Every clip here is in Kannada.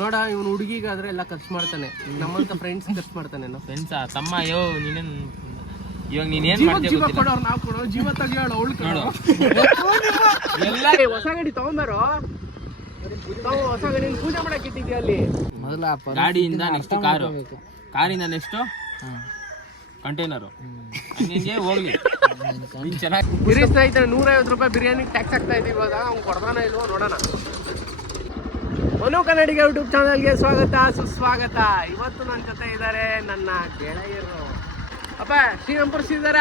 ನೋಡ ಇವನು ಹುಡುಗಿಗಾದ್ರೆ ಎಲ್ಲ ಖರ್ಚು ಮಾಡ್ತಾನೆ. ನಮ್ಮಂತ ಫ್ರೆಂಡ್ಸ್ ಖರ್ಚು ಮಾಡ್ತಾನೆ ಫ್ರೆಂಡ್ಸ ತಮ್ಮ ಅಯ್ಯೋ ನೀನೇನ್ ಇವಾಗ ನೀನ್ ಏನ್ ಜೀವ ಮಾಡ್ತೀಯ ಜೀವ ಗೊತ್ತಿಲ್ಲ. ಕೊಡೋರು ನಾವು ಕೊಡೋ ಜೀವ ತೆಗಿಯೋಳು ಅವಳು ನೋಡು. ಎಲ್ಲ ಹೊಸ ಗಾಡಿ ತಗೊಂಬಾರೋ? ತಾವು ಹೊಸ ಗಾಡಿ ಪೂಜೆ ಮಾಡಕ್ ಇಟ್ಟಿದ್ಯಾ ಅಲ್ಲಿ? ಮೊದಲ ಗಾಡಿಯಿಂದ ನೆಕ್ಸ್ಟ್ ಕಾರು. ಕಾರಿಂದ ನೆಕ್ಸ್ಟ್ ಕಂಟೈನರು ಹಂಗೆ ಹೋಗ್ಲಿ. ನೀನ್ ಚೆನ್ನಾಗಿ ಬಿರಿ ಸ್ನೇಹಿತರೆ ನೂರೈವತ್ತು ರೂಪಾಯಿ ಬಿರಿಯಾನಿ ಟ್ಯಾಕ್ಸ್ ಆಗ್ತಾ ಇದೆ ಇವಾಗ. ಅವ್ನು ಕೊಡ್ದಾನ ಇಲ್ವೋ ನೋಡೋಣ. ಮನು ಕನ್ನಡಿಗ ಯೂಟ್ಯೂಬ್ ಚಾನಲ್ಗೆ ಸ್ವಾಗತ, ಸುಸ್ವಾಗತ. ಇವತ್ತು ನನ್ನ ಜೊತೆ ಇದ್ದಾರೆ ನನ್ನ ಗೆಳೆಯರು. ಅಪ್ಪ ಶ್ರೀರಂಪುರ ಶ್ರೀಧರ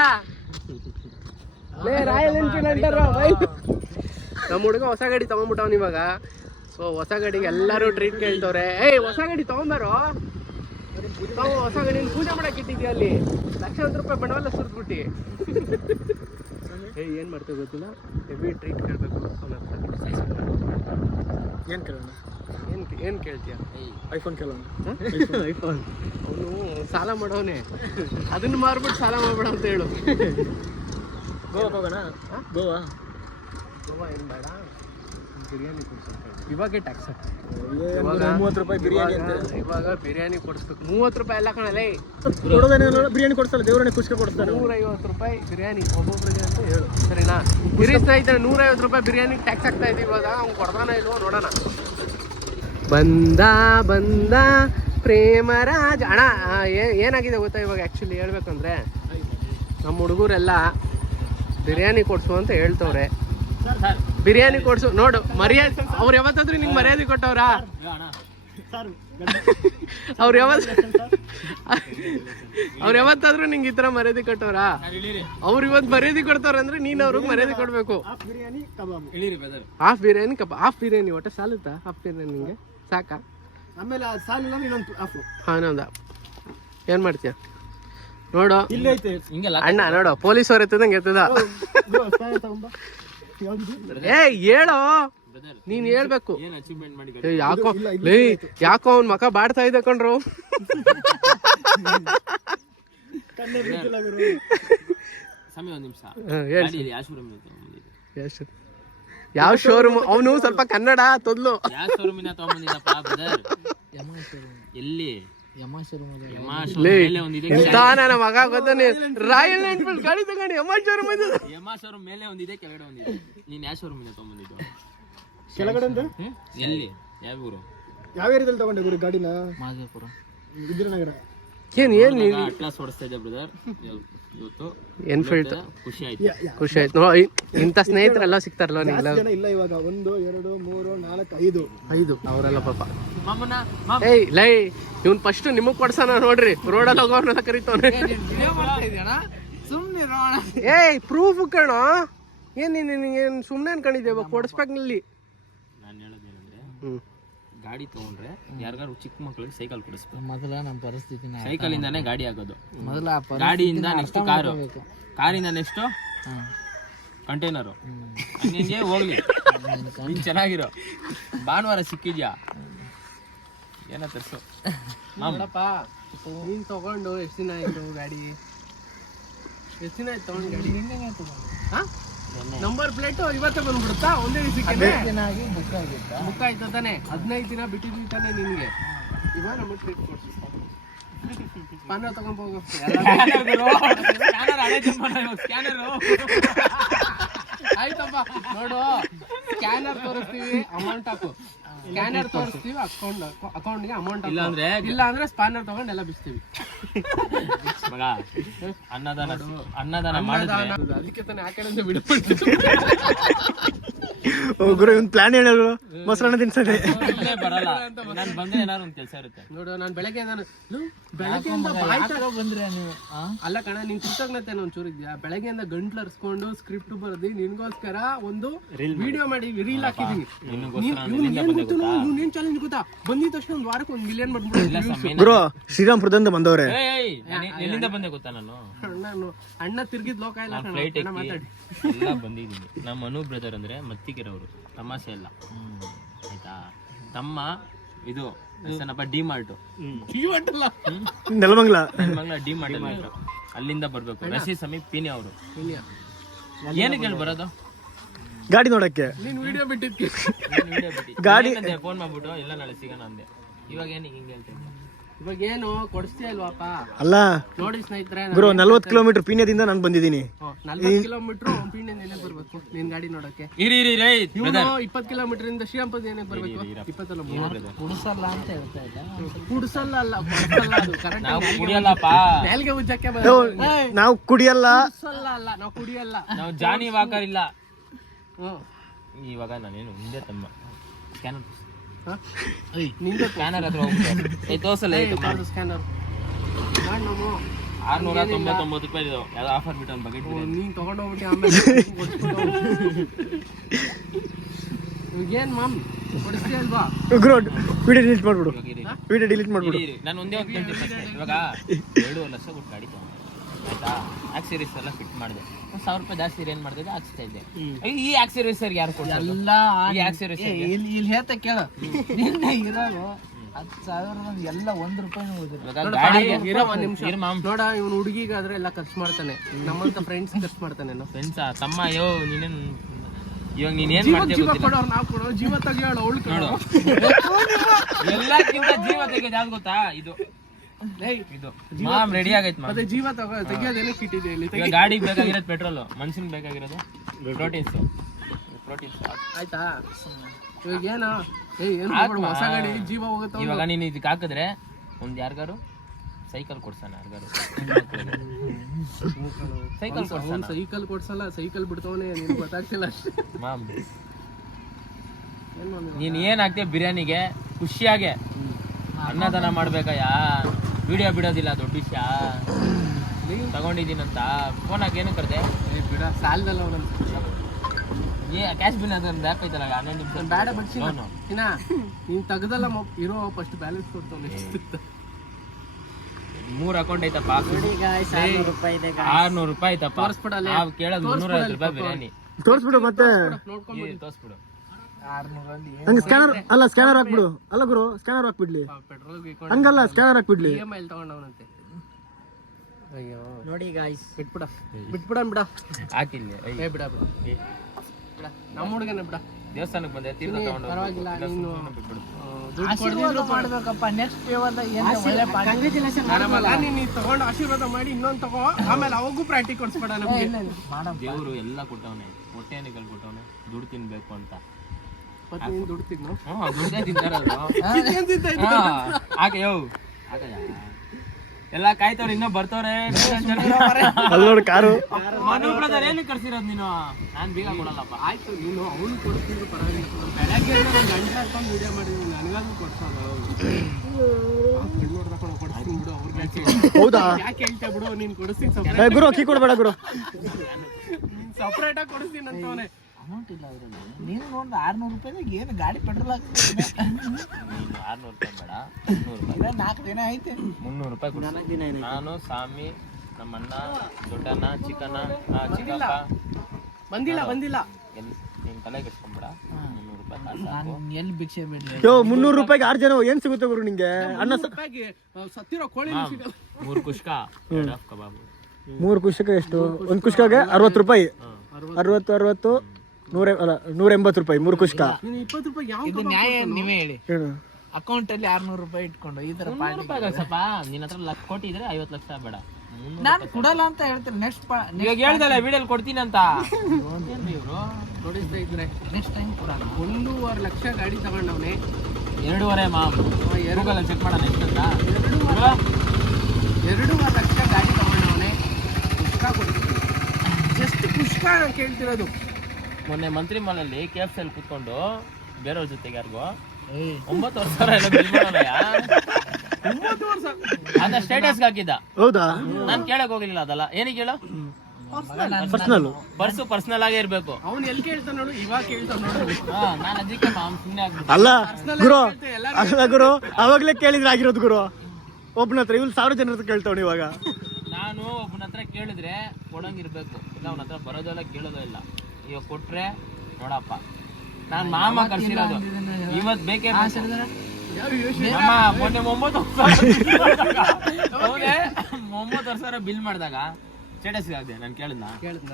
ಲೇ, ರಾಯಲ್ ಎನ್ಫೀಲ್ಡ್ ಅಂಟಾರ ಬೈ. ನಮ್ಮ ಹುಡುಗ ಹೊಸ ಗಾಡಿ ತಗೊಂಡ್ಬಿಟ್ಟವನ್ ಇವಾಗ. ಸೊ ಹೊಸ ಗಾಡಿಗೆ ಎಲ್ಲರೂ ಟ್ರೀಟ್ ಕೇಳ್ತವ್ರೆ. ಏಯ್, ಹೊಸ ಗಾಡಿ ತಗೊಂಬಾರೋ? ನಾವು ಹೊಸ ಗಾಡಿನ ಪೂಜೆ ಮಾಡಕ್ ಇಟ್ಟಿದ್ಯಾ ಅಲ್ಲಿ? ಲಕ್ಷಾಂತರ ರೂಪಾಯಿ ಬಂಡವಾಳ ಸುರಿದ್ಬಿಟ್ಟು. ಏಯ್, ಏನು ಮಾಡ್ತೇವೆ ಗೊತ್ತಿಲ್ಲ? ಹೆವಿ ಟ್ರೀಟ್ ಕೇಳ್ಬೇಕು. ಏನ್ ಕೇಳೋಣ? ಏನು ಏನು ಕೇಳ್ತೀಯ? ಐಫೋನ್ ಕೇಳೋಣ ಐಫೋನ್ ಅವನು ಸಾಲ ಮಾಡೋನೆ. ಅದನ್ನ ಮಾರ್ಬಿಟ್ಟು ಸಾಲ ಮಾಡ್ಬೇಡ ಅಂತ ಹೇಳು. ಗೋವಾ ಹೋಗೋಣ? ಗೋವಾ? ಗೋವಾ ಏನು ಬೇಡ? ಬಿರಿಯಾನಿ ಕೊಡ್ಸಂತ ಇವಾಗ ಟ್ಯಾಕ್ಸ್ ಮೂವತ್ತು ರೂಪಾಯಿ ಬಿರಿಯಾನಿ ಅಂತ. ಇವಾಗ ಬಿರಿಯಾನಿ ಕೊಡಿಸ್ಬೇಕು. ಮೂವತ್ತು ರೂಪಾಯಿ ಎಲ್ಲ ಕಣಲೇ ಕೊಡೋದೇನೋ ಬಿರಿಯಾನಿ ಕೊಡ್ಸಲ್ಲ ದೇವರನ್ನ ಖುಷಿ ಕೊಡ್ತಾರೆ ನೂರೈವತ್ತು ರೂಪಾಯಿ ಬಿರಿಯಾನಿ ಒಬ್ಬೊಬ್ಬರಿಗೆ ಅಂತ ಹೇಳು. ಸರಿನಾ? ಬಿರಿ ಸ್ನೇಹಿತರೆ ನೂರೈವತ್ತು ರೂಪಾಯಿ ಬಿರಿಯಾನಿ ಟ್ಯಾಕ್ಸ್ ಆಗ್ತಾ ಇದೆ ಇವಾಗ. ಅವ್ನು ಕೊಡ್ದಾನ ಇಲ್ವೋ ನೋಡೋಣ. ಬಂದ ಬಂದ ಪ್ರೇಮರಾಜ ಅಣ್ಣ ಏನಾಗಿದೆ ಗೊತ್ತಾ ಇವಾಗ ಆ್ಯಕ್ಚುಲಿ ಹೇಳ್ಬೇಕಂದ್ರೆ ನಮ್ಮ ಹುಡುಗರೆಲ್ಲ ಬಿರಿಯಾನಿ ಕೊಡ್ಸು ಅಂತ ಹೇಳ್ತವ್ರೆ. ಬಿರಿಯಾನಿ ಕೊಡ್ಸು ನೋಡು ಮರ್ಯಾದೆ ಅವ್ರು ಯಾವತ್ತಾದ್ರೂ ನಿಂಗೆ ಮರ್ಯಾದೆ ಕೊಟ್ಟವ್ರ? ಅವ್ರು ಯಾವತ್ ಅವ್ರು ಯಾವತ್ತಾದ್ರೂ ನಿಂಗೆ ಈ ಥರ ಮರ್ಯಾದೆ ಕೊಟ್ಟವ್ರ? ಅವ್ರು ಇವತ್ತು ಮರ್ಯಾದೆ ಕೊಡ್ತಾವ್ರೆ ಅಂದ್ರೆ ನೀನು ಅವ್ರಿಗೆ ಮರ್ಯಾದೆ ಕೊಡಬೇಕು. Half biryani kebab. Half biryani ಒಟ್ಟು ಸಾಲುತ್ತಾ? ಹಾಫ್ ಬಿರಿಯಾನಿ ನಿಂಗೆ? ಸಾಕಾ? ಆಮೇಲೆ ಸಾಲಿಲ್ಲ ಇನ್ನೊಂದು ಆಫ್ ಹಾಂ ಇನ್ನೊಂದ. ಏನು ಮಾಡ್ತೀಯ? ನೋಡು. ಇಲ್ಲಿ ಐತೆ. ಹಿಂಗೆಲ್ಲ ಅಣ್ಣ ನೋಡು ಪೊಲೀಸ್ ಅವ್ರ ಎತ್ತದಂಗೆ ಎತ್ತದ. ಏ ಹೇಳೋ? ನೀನ್ ಹೇಳ್ಬೇಕು. ಅಚೀವ್ಮೆಂಟ್ ಮಾಡಿ ಏ, ಯಾಕೋ ಲೇ ಯಾಕೋ ಅವ್ನ ಮಕ ಬಾಡ್ತಾ ಇದೆ ಕಣ್ರು. ಕಣ್ಣೇ ಬಿದ್ದಿಲ್ಲ ಗುರು. ಸಮಯ ಒಂದ್ ನಿಮಿಷ. ಹೇಳಿ ಗಾಡಿಯಲ್ಲಿ ಎಷ್ಟು ಯಾವ ಶೋರೂಮ್ ಅವನು ಸ್ವಲ್ಪ ಕನ್ನಡ ತೊದ್ಲು. ಯಾವ ಶೋರೂಮಿನ ತಗೊಂಬಂದಿದ್ದಪ್ಪ ಬ್ರದರ್ ಎಲ್ಲಿ? ನನ್ನ ಮಗ ಗೊತ್ತಾನೆ. ರಾಯಲ್ ಎನ್ಫೀಲ್ಡ್ ಗಾಡಿ ತಗೊಂಡು ಯಮ ಶೋರೂಮ್ ಇದೆ ಯಮಾ ಶೋರೂಮ್ ಮೇಲೆ ಒಂದಿದೆ ಕೆಳಗಡೆ ಒಂದಿದೆ ನೀನ್ ಯಾವ ಶೋರೂಮಿನ ತಗೊಂಬಂದಿದ್ದು? ಕೆಳಗಡೆ ಅಂದ್ರೆ ಎಲ್ಲಿ? ಯಾವ ಊರು? ಯಾವ ಏರಿಯಾದಲ್ಲಿ ತಗೊಂಡೆ ಗುರು ಗಾಡಿನ? ವಿದ್ಯಾನಗರ ಏನ್ ಏನು ನೀನ್ ಅಟ್ಲಾಸ್ ಓಡಿಸ್ತಾ ಇದ್ದೆ ಬ್ರದರ್ ಇವತ್ತು ಎನ್ಫೀಲ್ಡ್ ಖುಷಿ ಆಯ್ತು. ಖುಷಿ ಆಯ್ತು. ನೋ ಇಂಥ ಸ್ನೇಹಿತರೆಲ್ಲ ಸಿಗ್ತಾರಲ್ಲ ಇಲ್ಲ ಇವಾಗ. ಒಂದು ಎರಡು ಮೂರು ನಾಲ್ಕು ಐದು. ಐದು. ಅವರೆಲ್ಲ ಪಾಪ. ಏಯ್ ಲೈ ಇವ್ನು ಫಸ್ಟ್ ನಿಮಗೆ ಕೊಡ್ಸಣ ನೋಡ್ರಿ. ರೋಡಲ್ಲಿ ಹೋಗೋರ್ನೆಲ್ಲ ಕರಿತವ್ನೆ. ಏಯ್ ಪ್ರೂಫ್ ಕಣೋ. ಏನ್ ನೀನು ಏನು ಏನ್ ಸುಮ್ನೆ ಅನ್ಕೊಂಡಿದ್ದೆ ಇವಾಗ? ನಾನು ಹೇಳೋದೇನಂದ್ರೆ ಹ್ಮ್. ಗಾಡಿ ತಗೊಂಡ್ರೆ ಯಾರಿಗಾರು ಚಿಕ್ಕ ಮಕ್ಳಿಗೆ ಸೈಕಲ್ ಕೊಡಿಸ್ಬೇಕು. ಮೊದಲ ನಮ್ಮ ಪರಿಸ್ಥಿತಿ ಸೈಕಲ್ ಇಂದಾನೆ ಗಾಡಿ ಆಗೋದು. ಮೊದಲ ಗಾಡಿಯಿಂದ ನೆಕ್ಸ್ಟ್ ಕಾರು. ಕಾರಿಂದ ನೆಕ್ಸ್ಟ್ ಕಂಟೈನರು. ಹಂಗೆ ಹೋಗ್ಲಿ. ನೀನ್ ಚೆನ್ನಾಗಿರೋ. ಭಾನುವಾರ ಸಿಕ್ಕಿದ್ಯಾ? ಏನ ತರ್ಸು? ನೀನ್ ತಗೊಂಡು ಎಷ್ಟು ದಿನ ಆಯ್ತು ಗಾಡಿ? ಎಷ್ಟು ದಿನ ಆಯ್ತು ತಗೊಂಡು ಗಾಡಿ? ಹಾ? ನಂಬರ್ ಪ್ಲೇಟು ಇವತ್ತೇ ಬಂದ್ಬಿಡುತ್ತಾ? ಒಂದೇ ದಿವಸಕ್ಕೆ ಬುಕ್ ಆಗಿತ್ತ? ಬುಕ್ ಆಯ್ತು ತಾನೆ? ಹದಿನೈದು ದಿನ ಬಿಟ್ಟಿದ್ವಿ ತಾನೆ ನಿಮಗೆ? ಇವಾಗ ನಂಬರ್ ಪ್ಲೇಟ್ ಕೊಡ್ಸಿ ಪಾನ ತಗೊಂಡ್ ಆಯ್ತಪ್ಪ ನೋಡು. ಸ್ಕ್ಯಾನರ್ ತೋರಿಸ್ತೀವಿ ಅಮೌಂಟ್ ಹಾಕು. ಸ್ಕ್ಯಾನರ್ ತೋರಿಸ್ತೀವಿ ಅಕೌಂಟ್ ಅಕೌಂಟ್ಗೆ ಅಮೌಂಟ್ ಇಲ್ಲ ಅಂದ್ರೆ ಇಲ್ಲ ಅಂದ್ರೆ ಸ್ಪ್ಯಾನರ್ ತಗೊಂಡು ಎಲ್ಲ ಬಿಸ್ತೀವಿ ಮಗ ಅನ್ನದಾನ ಅನ್ನದಾನ ಮಾಡಿದ್ರೆ ಅದಕ್ಕೆ ತಾನೇ ಆ ಕಡೆಯಿಂದ ಬಿಡ್ಬಿಡ್ತೀವಿ ಗುರು ಇವ್ನ ಪ್ಲಾನ್ ಹೇಳಲ್ವ ಮೊಸರನ್ನ ತಿನ್ಸದೆ. ಇಲ್ಲೇ ಬರಲ್ಲ. ನಾನು ಬಂದ್ರೆ ಏನಾದ್ರು ಒಂದು ಕೆಲಸ ಇರುತ್ತೆ. ನೋಡು ನಾನು ಬೆಳಗ್ಗೆ ನಾನು ಲೂ, ಬೆಳಗ್ಗೆಯಿಂದ ಬಾಯ್ ತ- ಬಂದ್ರೆ ನೀವು ಅಲ್ಲ ಕಣ ನೀನ್ ಕೃತಜ್ಞತೆ ಒಂಚೂರು ಇದೆಯಾ? ಬೆಳಗ್ಗೆಯಿಂದ ಗಂಟ್ಲು ಹರ್ಸ್ಕೊಂಡು ಸ್ಕ್ರಿಪ್ಟ್ ಬರ್ದಿ ನಿನ್ಗೋಸ್ಕರ ಒಂದು ವಿಡಿಯೋ ಮಾಡಿ. ರೀಲ್ ಹಾಕಿದೀನಿ. ಏನ್ ಗೊತ್ತು? ಇವ್ನ್ ಏನ್ ಚಾಲೆಂಜ್ ಗೊತ್ತಾ? ಬಂದಿದ ತಕ್ಷಣ ಒಂದ್ ವಾರಕ್ಕೆ ಒಂದ್ ಮಿಲಿಯನ್ ಮಾಡ್ಬಿಟ್ಟು ಶ್ರೀರಾಮ್ ಶ್ರೀರಾಮ್ಪುರದಿಂದ ಬಂದವ್ರೆ. ಏಯ್ ನಾನ್ ಎಲ್ಲಿಂದ ಬಂದೆ ಗೊತ್ತಾ ನಾನು? ಅಣ್ಣ ಅಣ್ಣ ತಿರ್ಗಿದ್ ಲೋಕ ಇಲ್ಲ ಕಣ ಫ್ಲೈಟ್ ಅಣ್ಣ ಮಾತಾಡಿ. ಎಲ್ಲ ಬಂದಿದ್ದೀನಿ. ನಮ್ಮ ಅನು ಬ್ರದರ್ ಅಂದ್ರೆ ಮತ್ತಿಗೆರವರು ತಮಾಷೆ ಇಲ್ಲ ಆಯ್ತಾ? ತಮ್ಮ ಇದು ಏನಪ್ಪ ಡಿ ಮಾರ್ಟ್ ನೆಲಮಂಗ್ಲ. ನನ್ನ ಮಗಳ ಡಿ ಮಾರ್ಟ್ ಅಲ್ಲಿಂದ ಬರ್ಬೇಕು. ರಶಿ ಸಮೀಪ್ ಪೀನಿ ಅವರು. ಏನಕ್ಕೆ ಹೇಳಿ ಬರೋದು? ಗಾಡಿ ನೋಡಕ್ಕೆ. ನೀನ್ ವಿಡಿಯೋ ಬಿಟ್ಟಿದ್ದೆ. ವಿಡಿಯೋ ಬಿಟ್ಟು ಗಾಡಿ- ಫೋನ್ ಮಾಡ್ಬಿಟ್ಟು ಎಲ್ಲ ನಾಳೆ ಸಿಗೋಣ ಅಂದೆ. ಇವಾಗ ಏನು ಹಿಂಗೆ ಹೇಳ್ತೀನಿ ಇವಾಗ ಏನು ಕೊಡಿಸ್ತೀಯ ಅಲ್ವಾಪ ಅಲ್ಲ. ನೋಡಿ ಸ್ನೇಹಿತರೆ ಗುರು ನಲ್ವತ್ತು ಕಿಲೋಮೀಟರ್ ಪೀಣ್ಯದಿಂದ ನಾನು ಬಂದಿದ್ದೀನಿ. ನಲ್ವತ್ತು ಕಿಲೋಮೀಟರ್ ಪೀಣ್ಯದಿಂದ ಏನೇ ನಿನ್ ನೀನ್ ಗಾಡಿ ನೋಡಕ್ಕೆ ಇರಿ ಇರಿ ರೈ ಇವನು ಇಪ್ಪತ್ತು ಕಿಲೋಮೀಟರ್ ಇಂದ ಶ್ರೀರಂಪದ ಏನಕ್ಕೆ ಬರ್ಬೇಕು? ಇಪ್ಪತ್ತಲ್ಲ ಮೂವತ್ತು. ಕುಡ್ಸಲ್ಲ ಅಲ್ಲ ಕೊಡ್ಸಲ್ಲ ಅದು. ಕರೆಕ್ಟ್ ನಾವು ಕುಡಿಯಲ್ಲಪ್ಪ. ನಾಲ್ಗೆ ಉಜ್ಜಕ್ಕೆ ನಾವು ಕುಡಿಯಲ್ಲ. ಕುಡ್ಸಲ್ಲ ಅಲ್ಲ ನಾವು ಕುಡಿಯಲ್ಲ. ನಾವು ಜಾನಿ ವಾಕರ್ ಇಲ್ಲ. ಇವಾಗ ನಾನೇನು ಮುಂದೆ ತಮ್ಮ. ಸ್ಕ್ಯಾನರ್ ಹ? ನಿಂದು ಸ್ಕ್ಯಾನರ್ ಹತ್ರ ಹೋಗ್ಬಿಟ್ಟು ಐದು ಸ್ಕ್ಯಾನರ್ ಆರ್ನೂರ ತೊಂಬತ್ತೊಂಬತ್ತು ರೂಪಾಯಿ ಯಾವ್ದು ಆಫರ್ ಬಿಟ್ಟು ಒಂದು ಬಕೆಟ್ ನೀನು ತಗೊಂಡೋಗ್ಬಿಟ್ಟು ಆಮೇಲೆ ಏನ್ ಮಾಮ್? ವಿಡಿಯೋ ಡಿಲೀಟ್ ಮಾಡ್ಬಿಡು. ವಿಡಿಯೋ ಡಿಲೀಟ್ ಮಾಡ್ಬಿಡು. ನಾನು ಒಂದೇ ಇವಾಗ ಎರಡು ಲಕ್ಷ ಕೊಟ್ಟು ಗಾಡಿ ತಗೊಂಡೆ. ಆಯ್ತಾ? ಆಕ್ಸಿರೀಸ್ ಎಲ್ಲ ಫಿಟ್ ಮಾಡಿದೆ. ಒಂದು ಸಾವಿರ ರೂಪಾಯಿ ಜಾಸ್ತಿ ಏನ್ ಮಾಡ್ತಿದ್ದೆ? ಹಾಕ್ಸ್ತಾ ಇದ್ದೆ. ಈ- ಈ ಆಕ್ಸರೀಸ್ ಯಾರು ಕೊಡ್ತಾರೆ ಎಲ್ಲ ಈ ಆಕ್ಸಿರೀಸ್ ಇಲ್ಲಿ ಇಲ್ಲಿ ಹೇಳ್ತಾ ಕೇಳ. ನಿನ್ನೆ ಇರೋದು ಹತ್ತು ಸಾವಿರ ಎಲ್ಲ ಒಂದ್ ರೂಪಾಯಿ ನೋಡ ಇವನು ಹುಡುಗಿಗಾದ್ರೆ ಎಲ್ಲ ಖರ್ಚು ಮಾಡ್ತಾನೆ. ನಮ್ಮಂತ ಫ್ರೆಂಡ್ಸ್ ಖರ್ಚು ಮಾಡ್ತಾನೆ ಫ್ರೆಂಡ್ಸ್ ತಮ್ಮ ಅಯ್ಯೋ ನೀನೇನ್ ಇವಾಗ ನೀನ್ ಏನ್ ಜೀವ ಮಾಡ್ತೀಯ ಜೀವ ಕೊಡೋರು ನಾವು ಕೊಡೋ ಜೀವ ತೆಗಿಯೋಳು ಅವಳು ನೋಡು. ಎಲ್ಲಕ್ಕಿಂತ ಜೀವ ತೆಗೆದು ಯಾವ್ದು ಗೊತ್ತಾ? ಇದು ಮಾಮ್ ರೆಡಿ ಆಗೈತೆ ಮಾಮ್. ಜೀವ ತಗೋ ಇಟ್ಟಿದೆ ಇಲ್ಲಿ? ಗಾಡಿಗೆ ಬೇಕಾಗಿರೋದು ಪೆಟ್ರೋಲ್ ಮನುಷ್ಯನ್ಗೆ ಬೇಕಾಗಿರೋದು ಪ್ರೋಟೀನ್ಸ್ ಪ್ರೋಟೀನ್ಸ್ ಆಯ್ತಾ? ಇವಾಗ ಏನ? ಏ ಏನು ಹೊಸ ಗಾಡಿ ಜೀವ ಹೋಗುತ್ತೆ ಇವಾಗ ನೀನು ಇದಕ್ಕೆ ಹಾಕಿದ್ರೆ ಒಂದು ಯಾರಿಗಾರು ಸೈಕಲ್ ಕೊಡ್ಸಾನ ಯಾರಿಗಾರು. ಸೈಕಲ್ ಕೊಡ್ಸಾನ ಸೈಕಲ್ ಕೊಡ್ಸಲ್ಲ ಸೈಕಲ್ ಬಿಡ್ತವನೆ ನಿನ್ ಗೊತ್ತಾಗ್ತಿಲ್ಲ ಮಾಮ್? ನೀನ್ ಏನ್ ಹಾಕ್ತೀಯ ಬಿರಿಯಾನಿಗೆ? ಖುಷಿಯಾಗೆ. ಅನ್ನದಾನ ಮಾಡ್ಬೇಕಯ್ಯ ವಿಡಿಯೋ ಬಿಡೋದಿಲ್ಲ ದೊಡ್ಡ ವಿಷಯ. ತಗೊಂಡಿದ್ದೀನಂತ. ಫೋನ್ ಹಾಕಿ ಏನು ಕರೆದೆ? ಏ ಬಿಡ. ಸಾಲದಲ್ಲ ಏ ಕ್ಯಾಶ್ ಬಿಲ್ ಅಂತ ಬ್ಯಾಕ್ ಆ್ಯಪ್ ಐತಲ್ಲ ಹನ್ನೊಂದು ನಿಮಿಷ ಬೇಡ ಬಡ್ಸಿ. ಇನ್ನ ನೀನ್ ತೆಗ್ದಲ್ಲ ಇರೋ ಫಸ್ಟ್ ಬ್ಯಾಲೆನ್ಸ್ ಕೊಡ್ತಾವನೆ ಎಷ್ಟು ಮೂರ್ ಅಕೌಂಟ್ ಐತಪ್ಪ. ರೂಪಾಯಿ ಇದೆ ಆರ್ನೂರು ರೂಪಾಯಿ ಐತಪ್ಪ. ತೋರ್ಸ್ಬಿಡಲೆ. ನಾವು ಕೇಳೋದು ಮುನ್ನೂರ ಐವತ್ತು ರೂಪಾಯಿ ಬಿರಿಯಾನಿ. ತೋರಿಸ್ಬಿಡು ಮತ್ತೆ. ತೋರ್ಸ್ಬಿಡು. ಹಂಗೆ ಸ್ಕ್ಯಾನರ್ ಅಲ್ಲ ಸ್ಕ್ಯಾನರ್ ಹಾಕ್ಬಿಡು. ಅಲ್ಲ ಗುರು ಸ್ಕ್ಯಾನರ್ ಹಾಕ್ಬಿಡ್ಲಿ. ಪೆಟ್ರೋಲ್ ಹಂಗಲ್ಲ ಸ್ಕ್ಯಾನರ್ ಹಾಕ್ಬಿಡ್ಲಿ. ನೋಡಿ ಗಾಯ್ಸ್ ಬಿಟ್ಬಿಡ. ಬಿಟ್ಬಿಡ ಬಿಡ. ಹಾಕಿಲ್ಲ ಏ ಬಿಡ ಬಿಡ. ಬಿಡ. ನಮ್ಮ ಹುಡುಗನ ಬಿಡ. ದೇವಸ್ಥಾನಕ್ಕೆ ಬಂದೆ ತೀರ್ಥ ತಗೊಂಡು ಪರವಾಗಿಲ್ಲ ನೀನು ಬಿಟ್ಬಿಡು. ಆ, ದುಡ್ಡು ಆಶೀರ್ವಾದ ಮಾಡ್ಬೇಕಪ್ಪ. ನೆಕ್ಸ್ಟ್ ಏನು ಒಳ್ಳೆ ನೀನ್ ತಗೊಂಡು ಆಶೀರ್ವಾದ ಮಾಡಿ ಇನ್ನೊಂದು ತಗೋ. ಆಮೇಲೆ ಅವಾಗೂ ಪ್ರಾಕ್ಟಿ ಕೊಡ್ಸ್ಬೇಡ ನಮ್ಗೆ. ದೇವರು ಎಲ್ಲ ಕೊಟ್ಟವನೆ. ಹೊಟ್ಟೆ ಕೊಟ್ಟವನೆ. ದುಡ್ಡು ತಿನ್ಬೇಕು ಅಂತ. ನೀನ್ ದುಡ್ಡು ತಿನ್ನು. ಹ್ಞೂ ದುಡ್ಡೇ ತಿಂತಾರದು. ಹಾಗೆ ಯೋ. ಹಾಕಯ್ಯ ಎಲ್ಲ ಕಾಯ್ತವ್ರೆ ಇನ್ನೂ ಬರ್ತವ್ರೆ. ಅಲ್ಲಿ ನೋಡಿ ಕಾರು. ಮನು ಬ್ರದರ್ ಏನು ಕರ್ಸಿರೋದು ನೀನು? ನಾನ್ ಬೀಗ ಕೊಡಲ್ಲಪ್ಪ. ಆಯ್ತು ನೀನು ಅವನು ಕೊಡ್ತಿದ್ರು ಪರವಾಗಿಲ್ಲ. ಬೆಳಗ್ಗೆ ಒಂದು ಗಂಟೆ ಹಾಕೊಂಡು ವಿಡಿಯೋ ಮಾಡಿದ್ವಿ ನನಗಾದ್ರೂ ಕೊಡ್ಸೋದು. ಹೌದಾ? ಯಾಕೆ ಹೇಳ್ತಾ ಬಿಡು ನೀನ್ ಕೊಡಿಸ್ತೀನಿ ಏ ಗುರು ಅಕ್ಕಿ ಕೊಡ್ಬೇಡ ಗುರು. ನೀನ್ ಸಪ್ರೇಟ್ ಆಗಿ ಕೊಡಿಸ್ತೀನಿ ಅಂತವನೆ. ಅಮೌಂಟ್ ಇಲ್ಲ ಅದರಲ್ಲಿ. ನೀನು ನೋಡ್ದ ಆರ್ನೂರು ರೂಪಾಯಿದಾಗ ಏನು ಗಾಡಿ ಪೆಟ್ರೋಲ್ ಹಾಕ್ತೀನಿ ನೀನು ಆರ್ನೂರು ರೂಪಾಯಿ ಬೇಡ ಮುನ್ನೂರು ರೂಪಾಯಿ. ಇಲ್ಲ ನಾಲ್ಕು ದಿನ ಐತೆ. ಮುನ್ನೂರು ರೂಪಾಯಿ ಕೊಡು. ನಾನು ಸ್ವಾಮಿ ನಮ್ಮಣ್ಣ ದೊಡ್ಡಣ್ಣ ಚಿಕ್ಕಣ್ಣ ಆ, ಚಿಕ್ಕಪ್ಪ ಬಂದಿಲ್ಲ. ಬಂದಿಲ್ಲ ಎಲ್ಲಿ ನಿಮ್ಮ ತಲೆ ಕೆಡ್ಸ್ಕೊಂಬೇಡ. ಮುನ್ನೂರು ರೂಪಾಯಿ ಕಾಸು ನಾನು ಎಲ್ಲಿ ಭಿಕ್ಷೆ ಬಿಡ್ಲಿ? ಯೋ ಮುನ್ನೂರು ರೂಪಾಯಿಗೆ ಆರು ಜನ ಏನು ಸಿಗುತ್ತೆ ಗುರು ನಿಂಗೆ? ಅನ್ನ ಸ- ರೂಪಾಯಿಗೆ ಸತ್ತಿರೋ ಕೋಳಿ ಸಿಗಲ್ಲ. ಮೂರು ಕುಷ್ಕ ಎರಡು ಹಾಫ್ ಕಬಾಬ್. ಮೂರು ಕುಷ್ಕ ಎಷ್ಟು? ಒಂದು ಕುಷ್ಕಾಗೆ ಅರವತ್ತು ರೂಪಾಯಿ. ಅರವತ್ತು ಅರವತ್ತು. ನೂರ ಅಲ್ಲ ನೂರ ಎಂಬತ್ತು ರೂಪಾಯಿ ಮೂರು ಕುಷ್ಕ. ಇಪ್ಪತ್ತು ರೂಪಾಯಿ ಯಾವ ಇದು ನ್ಯಾಯ ನೀವೇ ಹೇಳಿ. ಅಕೌಂಟ್ ಅಲ್ಲಿ ಆರ್ನೂರು ರೂಪಾಯಿ ಇಟ್ಕೊಂಡು ಈ ತರ ಪಾರ್ಟಿ ರೂಪಾಯಿ ಸ್ವಲ್ಪ. ನಿನ್ನ ಹತ್ರ ಲಕ್ಷ ಕೋಟಿ ಇದ್ರೆ ಐವತ್ತು ಲಕ್ಷ ಬೇಡ. ನಾನು ಕೊಡಲ್ಲ ಅಂತ ಹೇಳ್ತೀನಿ. ನೆಕ್ಸ್ಟ್ ಇವಾಗ ಹೇಳ್ದಲ್ಲ ವಿಡಿಯೋಲಿ ಕೊಡ್ತೀನಿ ಅಂತ. ಇವ್ರು? ನೋಡಿಸ್ತಾ ಇದ್ರೆ. ನೆಕ್ಸ್ಟ್ ಟೈಮ್ ಕೊಡಲ್ಲ. ಒಂದೂವರೆ ಲಕ್ಷ ಗಾಡಿ ತಗೊಂಡವನೇ. ಎರಡೂವರೆ ಮಾಮ್. ಎರಡು ಚೆಕ್ ಮಾಡೋಣ ಎಷ್ಟಂತ. ಎರಡೂವರೆ. ಲಕ್ಷ ಗಾಡಿ ತಗೊಂಡವನೇ. ಪುಷ್ಕ ಕೊಡ್ತೀನಿ. ಜಸ್ಟ್ ಪುಷ್ಕ ಕೇಳ್ತಿರೋದು. ಮೊನ್ನೆ ಮಂತ್ರಿ ಮಾಲಲ್ಲಿ ಕೆ ಎಫ್ ಸಿಲ್ ಕೂತ್ಕೊಂಡು ಬೇರೆಯವ್ರ ಜೊತೆಗೆ ಯಾರಿಗೋ. ಏಯ್ ಒಂಬತ್ತು ವರ್ಷ ಎಲ್ಲ ಬಿಲ್ ಮಾಡೋಣಯ್ಯ? ಅದ ಸ್ಟೇಟಸ್ಗೆ ಹಾಕಿದ್ದ. ಹೌದಾ? ನಾನ್ ಕೇಳಕ್ ಹೋಗಿಲ್ಲ ಅದಲ್ಲ. ಏನಕ್ಕೆ ಹೇಳು? ಪರ್ಸನಲ್ ಪರ್ಸು ಪರ್ಸನಲ್ ಆಗೇ ಇರ್ಬೇಕು. ಅವ್ನು ಎಲ್ಲಿ ಕೇಳ್ತಾನ ನೋಡು? ಇವಾಗ ಕೇಳ್ತಾನ ನೋಡು. ಹಾ ನಾನು ಅದಕ್ಕೆ ಮಾಮ್ ಸುಮ್ಮನೆ ಆಗ್ಬಿಟ್ಟು. ಅಲ್ಲ ಗುರು ಅಲ್ಲ ಗುರು ಅವಾಗ್ಲೇ ಕೇಳಿದ್ರೆ ಆಗಿರೋದು ಗುರು. ಒಬ್ಬನ ಹತ್ರ ಇವ್ರು ಸಾವಿರ ಜನರ ಹತ್ರ ಕೇಳ್ತಾವಣ ಇವಾಗ. ನಾನು ಒಬ್ಬನ ಹತ್ರ ಕೇಳಿದ್ರೆ ಕೊಡಂಗಿರ್ಬೇಕು. ಇಲ್ಲ ಅವನ ಹತ್ರ ಬರೋದಲ್ಲ ಕೇಳೋದೋ ಇಲ್ಲ. ಇವಾಗ ಕೊಟ್ರೆ ನೋಡಪ್ಪ. ನಾನ್ ಮಾಮ ಕರ್ಸಿರೋದು. ಇವತ್ ಬೇಕೇ ನಮ್ಮ ಮೊನ್ನೆ ಒಂಬತ್ತು ಒಂಬತ್ತು ವರ್ಷ ಬಿಲ್ ಮಾಡಿದಾಗ ಸ್ಟೇಟಸ್ ಆಗಿದೆ ನಾನು ಕೇಳಿದ್ನ? ಕೇಳ್ದ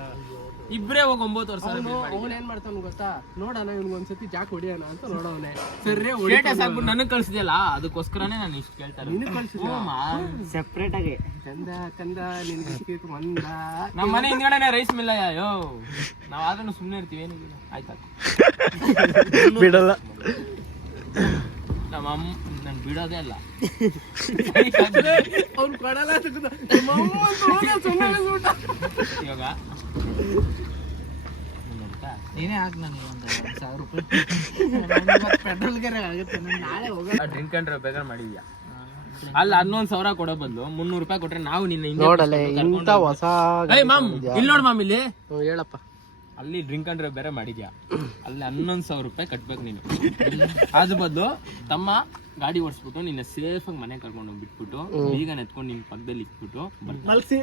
ಇಬ್ರೇ ಹೋಗಿ ಒಂಬತ್ತು ವರ್ಷ ಅವನು ಅವನು ಏನ್ ಮಾಡ್ತಾನ ಗೊತ್ತಾ? ನೋಡೋಣ ಇವ್ನಿಗೆ ಒಂದ್ಸತಿ ಜಾಕ್ ಹೊಡಿಯೋಣ ಅಂತ ನೋಡವನೆ. ಸರಿ ಸ್ಟೇಟಸ್ ಹಾಕ್ಬಿಟ್ಟು ನನಗೆ ಕಳ್ಸಿದ್ಯಲ್ಲ? ಅದಕ್ಕೋಸ್ಕರನೇ ನಾನು ಇಷ್ಟು ಕೇಳ್ತಾರೆ ನಿನಗ್ ಕಳ್ಸಿದ್ಯಾ? ಸೆಪ್ರೇಟ್ ಆಗಿ. ಕಂದ ಕಂದ ನಿನ್ಗೆ ಬಿಸ್ಕಿಟ್ ಮಂದ ನಮ್ಮ ಮನೆ ಹಿಂದ್ಗಡೆನೆ ರೈಸ್ ಮಿಲ್ಲ ಯೋ. ನಾವ್ ಆದ್ರೂ ಸುಮ್ಮನೆ ಇರ್ತೀವಿ ಏನಿಲ್ಲ. ಆಯ್ತಾ ಬಿಡಲ್ಲ. ನಮ್ಮ ನಾನು ಬಿಡೋದೇ ಅಲ್ಲ. ಅವ್ನು ಕೊಡಲ್ಲ ಇವಾಗ. ನೀನೇ ಹಾಕ್ ನನಗೆ ಒಂದು ಸಾವಿರ ರೂಪಾಯಿ. ಪೆಟ್ರೋಲ್ ಗೆರೆ ಆಗುತ್ತೆ ನಾಳೆ ಡ್ರಿಂಕ್ ಅಂಡ್ರೆ ಬೇಗ ಬೇಕಾದ್ರೆ ಮಾಡಿದ್ಯಾ ಅಲ್ಲ ಹನ್ನೊಂದು ಸಾವಿರ ಕೊಡೋ ಬದಲು ಮುನ್ನೂರು ರೂಪಾಯಿ ಕೊಟ್ರೆ ನಾವು ನಿನ್ನ ಕರ್ಕೊಂಡು ಹೊಸ ಮಾಮ್ ಇಲ್ಲಿ ನೋಡ್ ಮಾಮ್ ಇಲ್ಲಿ. ಹೇಳಪ್ಪ. ಅಲ್ಲಿ ಡ್ರಿಂಕ್ ಅಂಡ್ ಡ್ರೈವ್ ಬೇರೆ ಮಾಡಿದ್ಯಾ? ಅಲ್ಲಿ ಹನ್ನೊಂದು ಸಾವಿರ ರೂಪಾಯಿ ಕಟ್ಬೇಕು ನೀನು. ಅದು ಬದಲು ತಮ್ಮ ಗಾಡಿ ಓಡಿಸ್ಬಿಟ್ಟು ನಿನ್ನ ಸೇಫ್ ಆಗಿ ಮನೆ ಕರ್ಕೊಂಡು ಹೋಗ್ಬಿಟ್ಬಿಟ್ಟು ಈಗ ನೆತ್ಕೊಂಡು ನಿನ್ ಪಕ್ಕದಲ್ಲಿ ಇಟ್ಬಿಟ್ಟು ಮಲಗಿಸಿ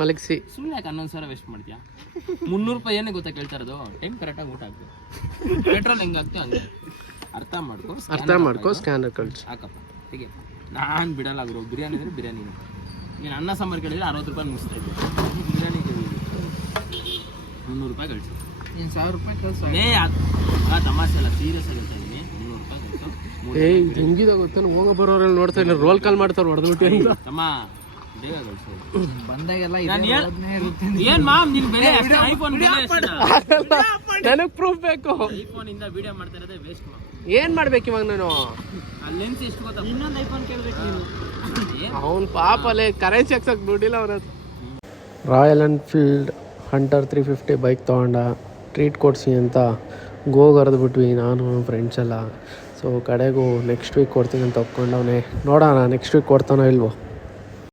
ಮಲಗಿಸಿ. ಸುಮ್ಮನೆ ಯಾಕೆ ಹನ್ನೊಂದು ಸಾವಿರ ವೇಸ್ಟ್ ಮಾಡ್ತೀಯಾ? ಮುನ್ನೂರು ರೂಪಾಯಿ ಏನೇ ಗೊತ್ತಾ ಕೇಳ್ತಾ ಇರೋದು? ಟೈಮ್ ಕರೆಕ್ಟಾಗಿ ಊಟ ಆಗ್ತದೆ? ಪೆಟ್ರೋಲ್ ಹೆಂಗಾಗ್ತೋ ಹಂಗೆ. ಅರ್ಥ ಮಾಡ್ಕೋ ಅರ್ಥ ಮಾಡ್ಕೋ ಸ್ಕ್ಯಾನರ್ ಕಳ್ಸಿ. ಹಾಕಪ್ಪ. ಹೀಗೆ. ನಾನು ಬಿಡಲ್ಲ ಗುರು ಬಿರಿಯಾನಿ ಅಂದ್ರೆ ಬಿರಿಯಾನಿ. ನೀನು ಅನ್ನ ಸಾಂಬಾರು ಕೇಳಿದ್ರೆ ಅರವತ್ತು ರೂಪಾಯಿ ಮುಗಿಸ್ತಾ ಇದ್ದೀನಿ ಬಿರಿಯಾನಿ ಕೇಳಿದ್ರೆ ಮುನ್ನೂರು ರೂಪಾಯಿ ಕಳಿಸಿ. ನೀನು ಸಾವಿರ ರೂಪಾಯಿ ಕಳ್ಸು. ಏ ಆ ತಮಾಷೆ ಅಲ್ಲ ಸೀರಿಯಸ್ ಆಗಿ ಹೇಳ್ತಾ ಇದ್ದೀನಿ ಮುನ್ನೂರು ರೂಪಾಯಿ ಕಳಿಸು. ಏಯ್ ಹೆಂಗಿದ ಗೊತ್ತಲ್ಲ ಹೋಗ ಬರೋರೆಲ್ಲ ನೋಡ್ತಾ ಇಲ್ಲ ರೋಲ್ ಕಾಲ್ ಮಾಡ್ತಾರೆ ಹೊಡೆದ್ಬಿಟ್ಟು ಅಂತ. ತಮ್ಮ ಬೇಗ ಕಳಿಸು. ಬಂದಾಗೆಲ್ಲ ಏನ್ ಮಾಮ್ ನಿನ್ ಬೆಲೆ ಐಫೋನ್ ನನಗ್ ಪ್ರೂಫ್ ಬೇಕು. ಐಫೋನ್ ಇಂದ ವಿಡಿಯೋ ಮಾಡ್ತಾ ಇರೋದೇ ವೇಸ್ಟ್ ಮಾಮ್. ಏನ್ ಮಾಡ್ಬೇಕು ಇವಾಗ ನಾನು? ಆ ಲೆನ್ಸ್ ಎಷ್ಟು ಗೊತ್ತಾ? ಇನ್ನೊಂದು ಐಫೋನ್ ಕೇಳ್ಬೇಕು ನೀನು. ಅವನ್ ಪಾಪಲೆ ಕರೆನ್ಸಿ ಹಾಕ್ಸಕ್ ದುಡ್ಡಿಲ್ಲ ಅವನ Royal Enfield Hunter three fifty bike ತೊಗೊಂಡ ಟ್ರೀಟ್ ಕೊಡಿಸಿ ಅಂತ ಗೋಗ್ ಬಿಟ್ವಿ. ನಾನು ಫ್ರೆಂಡ್ಸ್ ಎಲ್ಲ. ಸೊ ಕಡೆಗೂ ನೆಕ್ಸ್ಟ್ ವೀಕ್ ಕೊಡ್ತೀನಿ ಅಂತ ಒಪ್ಕೊಂಡವನೆ. ನೋಡೋಣ ನೆಕ್ಸ್ಟ್ ವೀಕ್ ಕೊಡ್ತಾನೋ ಇಲ್ವೋ?